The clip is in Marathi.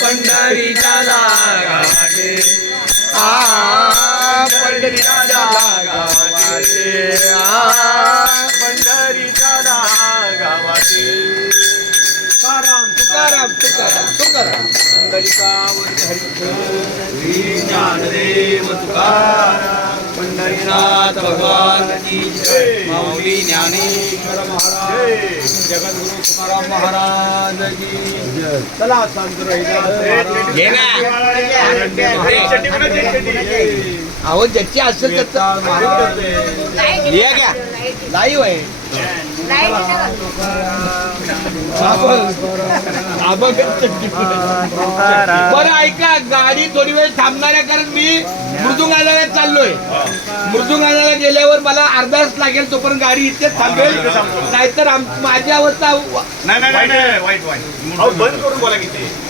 पंढरीच्या गावाटे पंढरीच्या गावाटे पंढरीच्या गावाटे तुकाराम तुकाराम तुकाराम पंढरीकावर हरी ज्ञानदेव तुकाराम पंढरीनाथ भगवान की जय माऊली ज्ञानेश्वर महाराज जगद्गुरु तुकाराम महाराज की जय चला संत अहो ज्याची असेल त्याचा घ्या लाईव्ह आहे बरं ऐका गाडी थोडी वेळ थांबणार आहे कारण मी मृदुंगाला चाललोय मृदुंगाला गेल्यावर मला अर्धा तास लागेल तोपर्यंत गाडी इथेच थांबेल नाहीतर माझी अवस्था नाही बंद करून बोला किती